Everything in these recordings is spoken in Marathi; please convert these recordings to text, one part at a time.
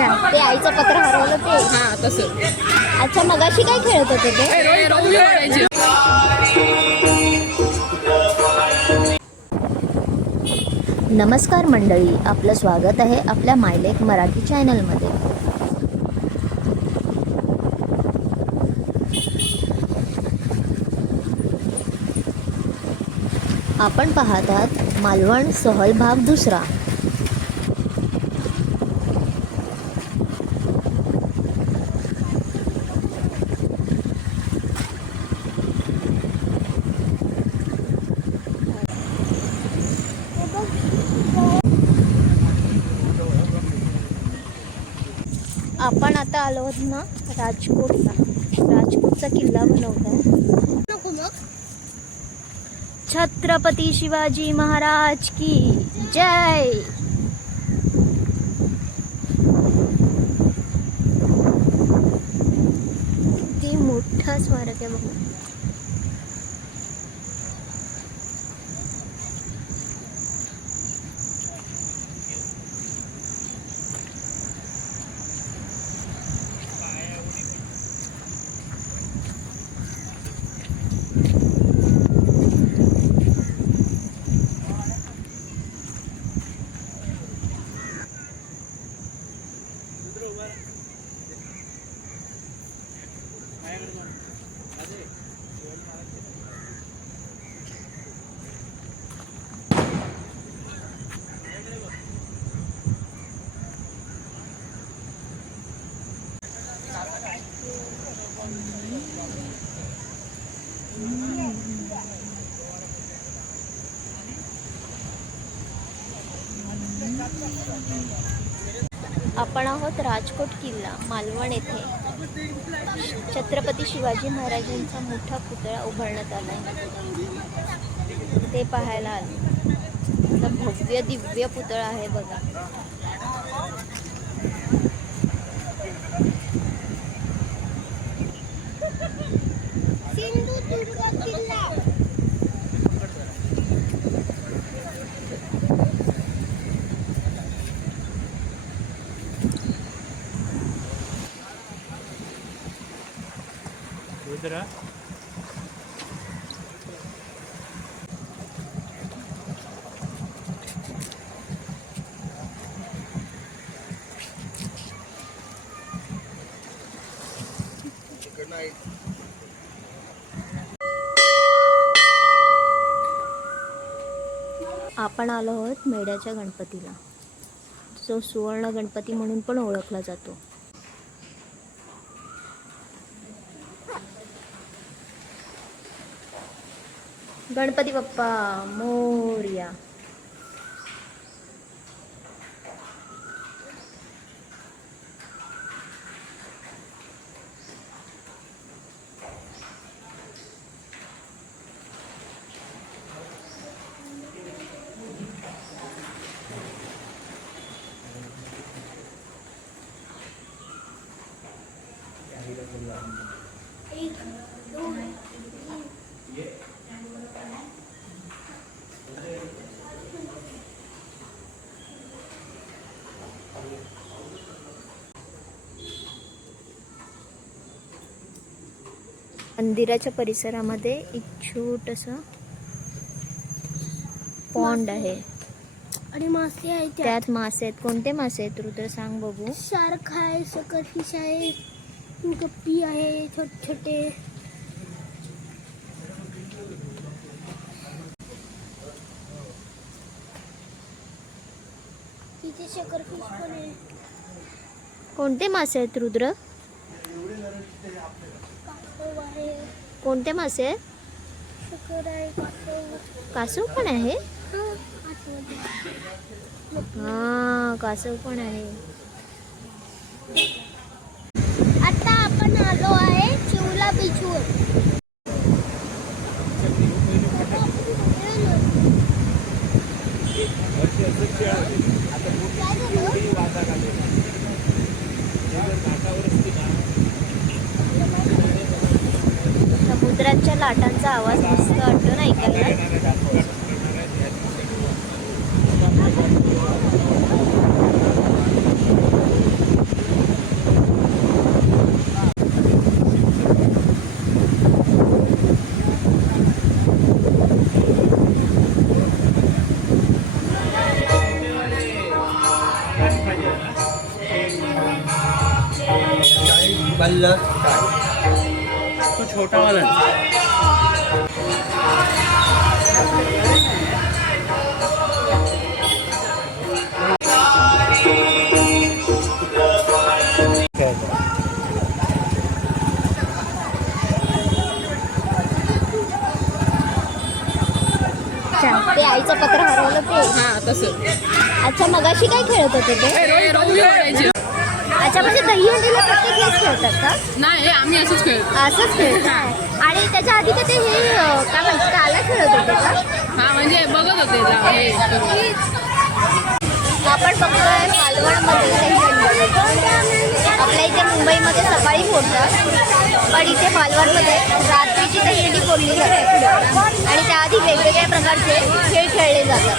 अच्छा ते आईचं पत्र हरवलं ते. हा तसं. अच्छा मगाशी काय खेळत होते ते? नमस्कार मंडळी आपलं स्वागत आहे आपल्या मायलेक मराठी चॅनलमध्ये. आपण पाहत आहात मालवण सहल भाग दुसरा. आता आलो आहोत ना राजकोटला. राजकोटचा किल्ला बनवता छत्रपती शिवाजी महाराज की जय. किती मोठा स्मारक आहे बघा. आपण आहोत राजकोट किल्ला मालवण येथे. छत्रपती शिवाजी महाराजांचा मोठा पुतळा उभारण्यात आला आहे ते पाहायला आलं. भव्य दिव्य पुतळा आहे बघा सिंधुदुर्ग किल्ला रुद्रा आपण आलो आहोत मेढ्याच्या गणपतीला. जो सुवर्ण गणपती म्हणून पण ओळखला जातो. गणपती बाप्पा मोर्या मंदिराच्या परिसरामध्ये एक छोटस पॉन्ड आहे. आणि मासे आहेत त्यात. त्यात मासे आहेत. कोणते मासे आहेत रुद्र? सांग बघू. शार्क आहे सकरफिश आहे गप्पी आहे छोटे छोटे तिथे पण आहे कोणते मासे आहेत रुद्र? कासव आहे कोणते मासे आहेत? आहे कासव कासव पण आहे? हा आतमध्ये. हा कासव पण आहे. समुद्राच्या लाटांचा आवाज मस्त वाटतो ना ऐकायला. बल्ल काय? छोटा वाला अच्छा ते आईचं पत्र हरवलं ते. हा तसं. अच्छा मगाशी काय खेळत होते ते? अच्छा म्हणजे दहीहंडीला प्रत्येक वेळेस खेळतात का? नाही आम्ही असंच खेळतो. असंच खेळतात आणि त्याच्या आधी तर ते हे अं, काय म्हणतात ताला खेळत होते का? हा म्हणजे बघत होते जा- हे करून. आपण बघतोय मालवणमध्ये दहीहंडी आपल्या इथे मुंबईमध्ये सकाळी फोडतात पण इथे मालवणमध्ये रात्रीची दहीहंडी फोडली जाते आणि त्याआधी वेगवेगळ्या प्रकारचे खेळ खेळले जातात.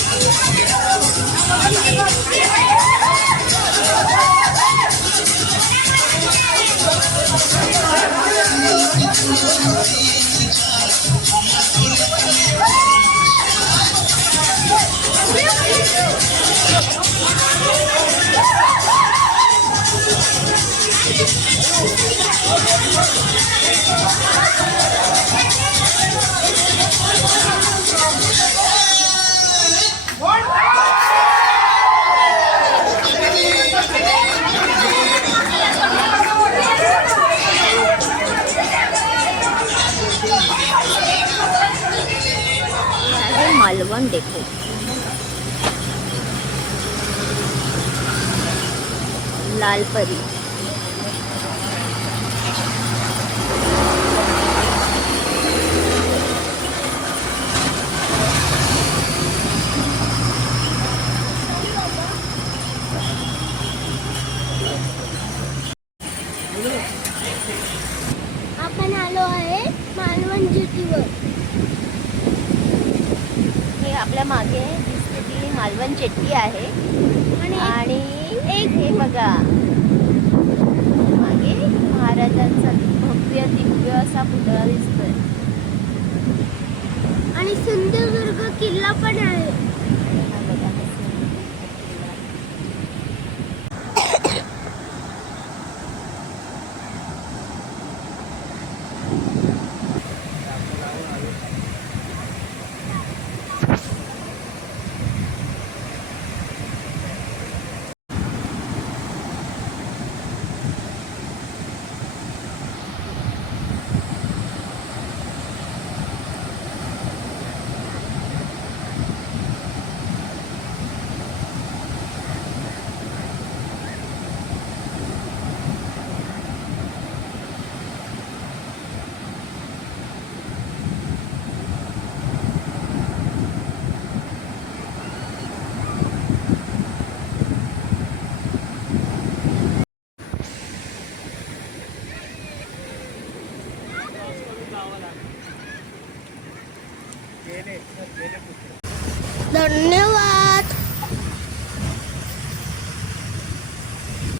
Thank you. मालवण डेको लालपरी आपण आलो आहे मालवण जेटीवर हे आपल्या मागे दिसते ती मालवण चेट्टी आहे आणि एक हे बघा. मागे महाराजांचा भव्य दिव्य असा पुतळा दिसतोय. आणि सिंधुदुर्ग किल्ला पण आहे.